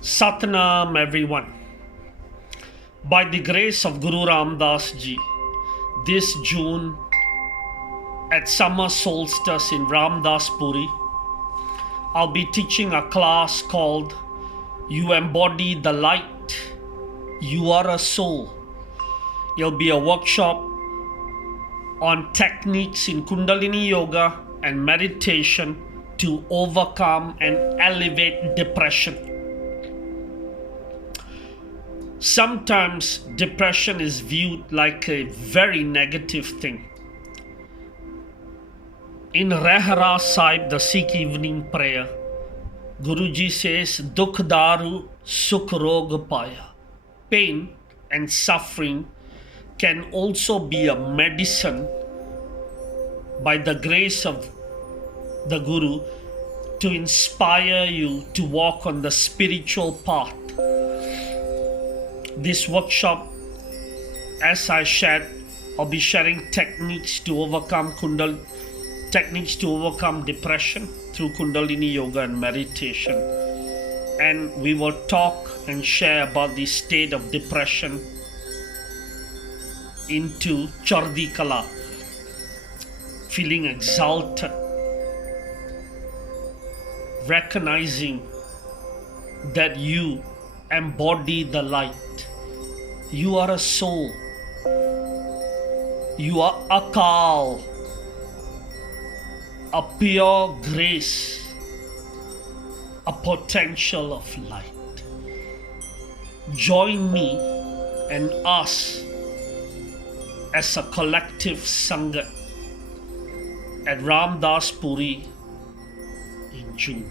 Satnam everyone. By the grace of Guru Ram Das Ji, this June at Summer Solstice in Ram Das Puri, I'll be teaching a class called You Embody the Light. You are a soul. It'll be a workshop on techniques in kundalini yoga and meditation to overcome and elevate depression. Sometimes depression is viewed like a very negative thing. In Rehra Sahib, the Sikh evening prayer, Guruji says, Dukh daru sukh rog paya. Pain and suffering can also be a medicine by the grace of the Guru to inspire you to walk on the spiritual path. This workshop, as I shared, I'll be sharing techniques to overcome depression through Kundalini yoga and meditation. And we will talk and share about the state of depression into Chardi Kala, feeling exalted, recognizing that you embody the light. You are a soul. You are Akal, a pure grace, a potential of light. Join me and us as a collective Sangha at Ram Das Puri in June.